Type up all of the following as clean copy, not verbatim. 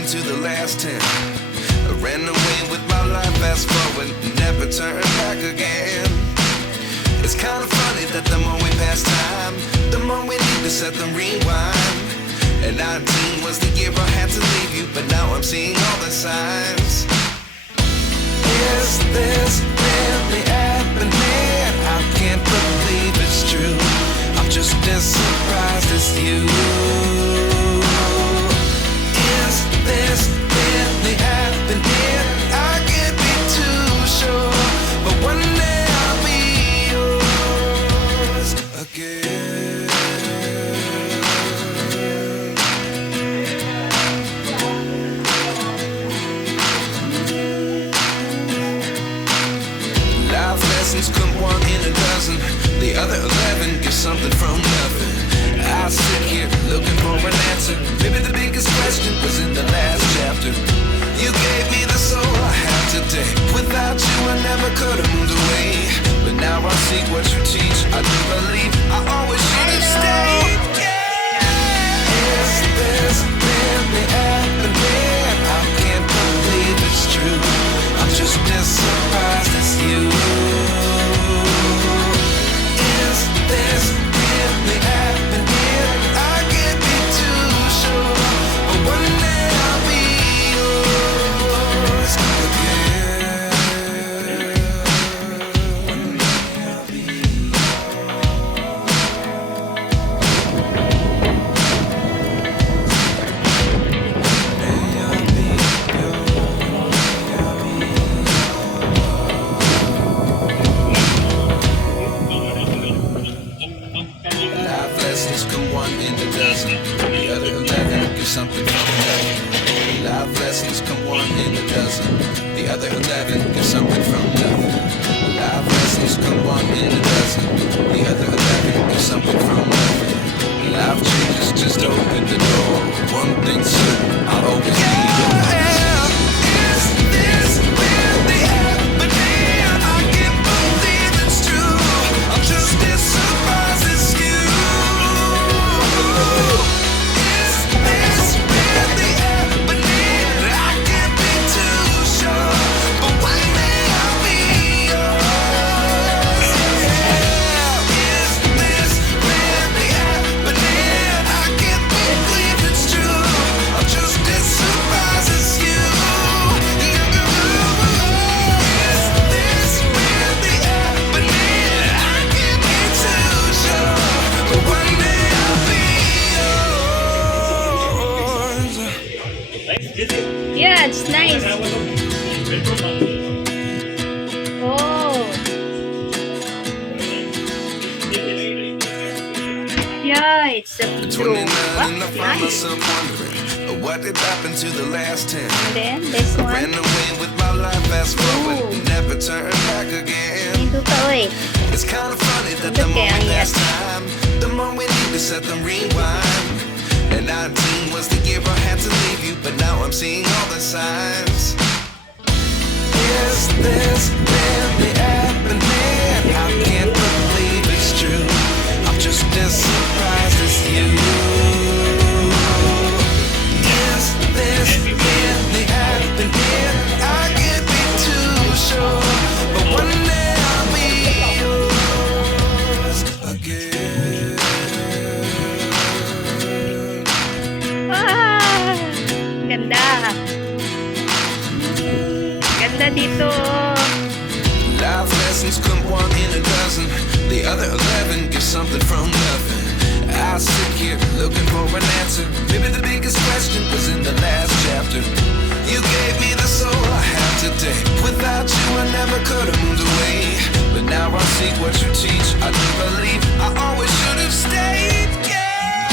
happened to the last 10? I ran away with my life, fast forward, never turn back again. It's kind of funny that the more we pass time, the more we need to set them rewind. And 19 was the year I had to leave you, but now I'm seeing all the signs. Is this really happening? I can't believe it's true. I'm just as surprised as you. Is this really happening? I can't be too sure, but one day I'll be yours again. Life lessons come one in a dozen. The other 11 get something from nothing. I sit here looking for an answer. Maybe the biggest question was in the last chapter. You gave me the soul I have today. Without you I never could have moved away. But now I see what you teach. I do believe I always should have stayed. Yeah. Is this really happening? I can't believe it's true. I'm just as surprised as you. Is this really happening? I can't be too sure, but one day I'll be yours again. One day I'll be Life lessons come one in a dozen. The other 11 get something from nothing. Life lessons come one in a dozen. The other 11 get something from nothing. Life lessons come one in a dozen. The other 11 get something from nothing. Life changes, just open the door. One thing's certain, I'll always be yours. Is this really happening? I can't believe it's true. I'm just as surprised as you. Is this really happening? I can't be too sure, but one day I'll be yours. Is this really happening? I can't believe it's true. I'm just as surprised as you. Is this really happening? I can't be too sure, but one day I'll be yours. Yeah, it's nice. Oh. Yeah, it's a true. 29 and I found Nice. myself wondering what did happen to the last 10. And then this I one. ran away with my life, fast forward, Ooh. never turn back again. Ito to eh. It's kind of funny that the Look more at we it. pass time, the more we need to set them rewind. And 19 was the year I had to leave you, but now I'm seeing all the signs. Is this really happening? I can't believe it's true. I'm just as surprised as you. Is this really happening? I can't be too sure, but one day I'll be yours again. Ah, ganda. Ganda dito. Life lessons come one in a dozen. The other 11 get something from nothing. I sit here looking for an answer. Maybe the biggest question was in the last chapter. You gave me the soul I have today. Without you I never could have moved away. But now I see what you teach. I do believe I always should have stayed. Yeah.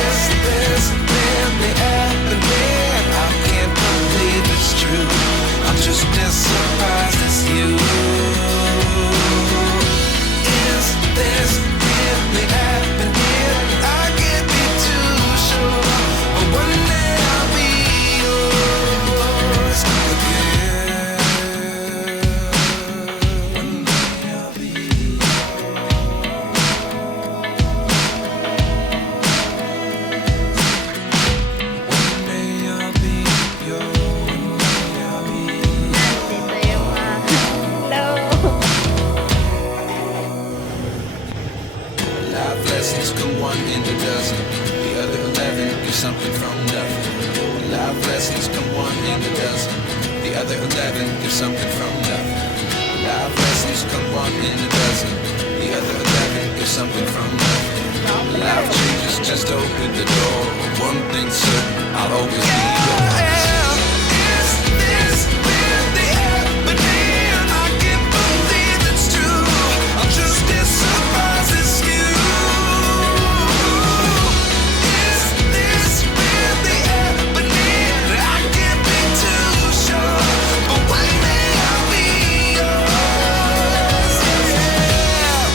Is this really happening? I can't believe it's true. I'm just as surprised as you. Is this really happening? I can't be too sure, but one day I'll be yours again. One day I'll be yours. Life lessons come one in a dozen. The other 11 give something from nothing. Life lessons come one in a dozen. The other 11 give something from nothing. Life changes, just open the door. One thing's certain, I'll always be yours. Is this really happening? I can't believe it's true. I'm just as surprised as you. Is this really happening? I can't be too sure, but one day I'll be yours.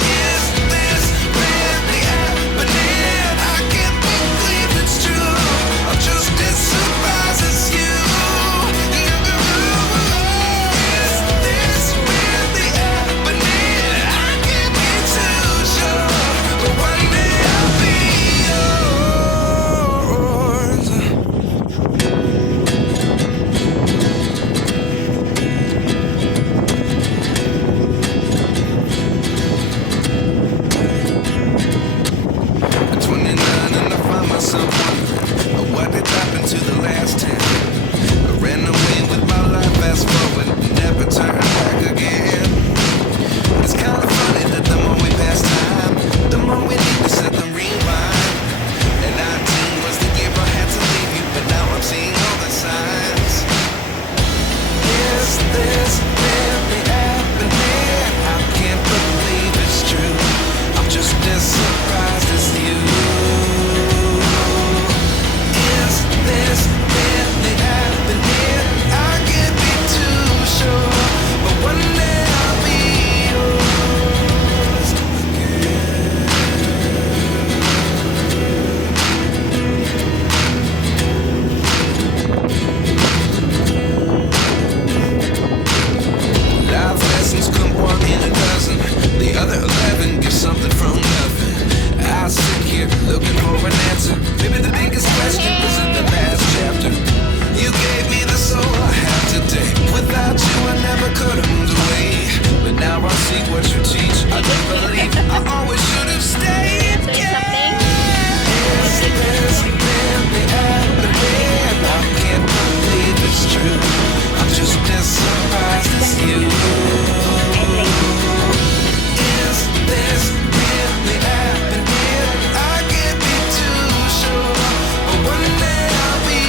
Is this really happening? I can't believe it's true. I'm just as surprised as you. Is this really happening? I can't be too sure, but one day I'll be yours. 29 and I find myself wondering what did happen to the last 10. I ran away with my life, fast forward, never turn back again. It's kind of funny that the more we pass time, the more we need to set the rewind. And 19 was the year I had to leave you, but now I'm seeing all the signs. Is this really happening? I can't believe it's true. I'm just as surprised as you. Is this really happening? I can't be too sure, but one day I'll be yours again. Life lessons come one in a dozen. The other 11 give something from nothing. I sit here looking for an answer. Maybe the biggest question was in the last chapter. You gave me the soul I have today. Without you I never could have moved away. But now I see what you teach. I don't believe I always should have stayed. So yung something? Is this really happening? I can't believe it's true. I'm just as surprised as you. Is this really happening? I can't be too sure, but one day I'll be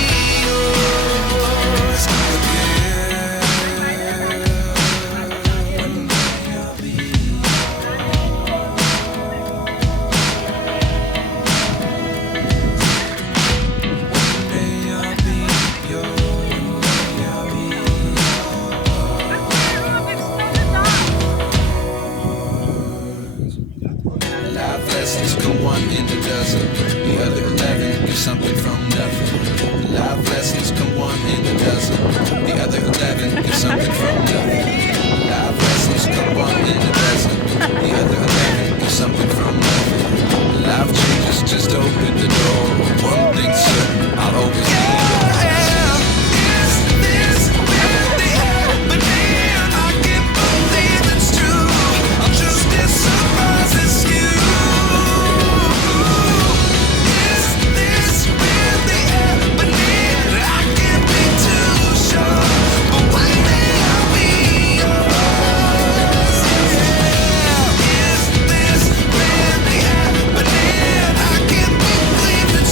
yours again. One day I'll be Life lessons come one in a dozen. The other 11 give something from nothing. Life lessons come one in a dozen. The other 11 give something from nothing. Life lessons come one in a dozen. The other 11 give something from nothing. Life changes, just open the door. One thing's certain, I'll always be yours. Is this really happening? I can't believe it's true. I'm just as surprised as you. Is this really happening? I can't be too sure, but one day I'll be yours. Is this really happening? I can't believe it's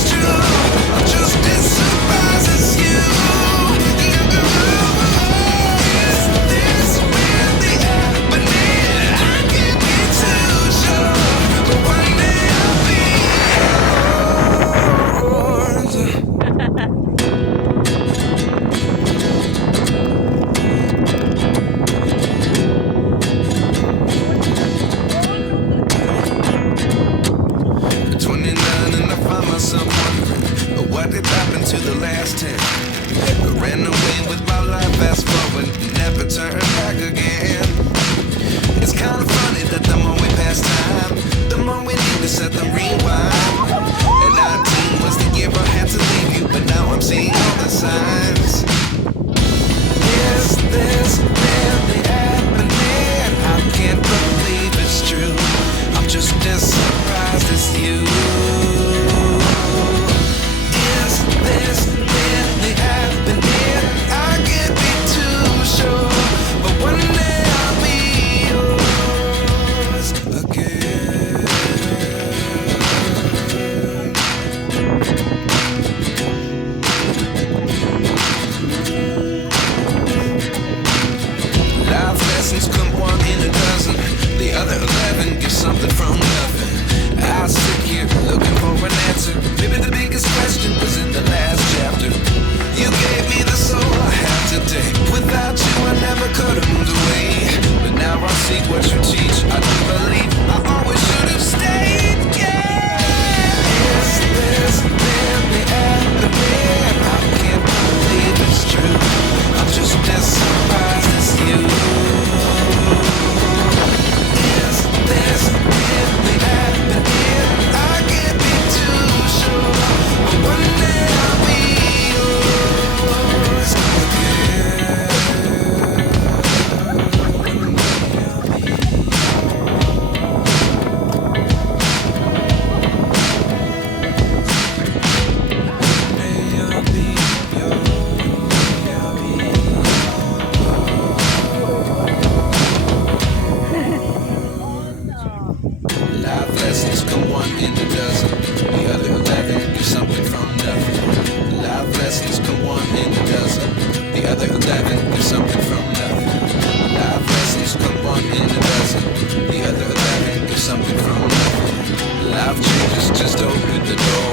in a dozen. The other 11 give something from nothing. Life lessons come one in a dozen. The other 11 give something from nothing. Life changes, just open the door.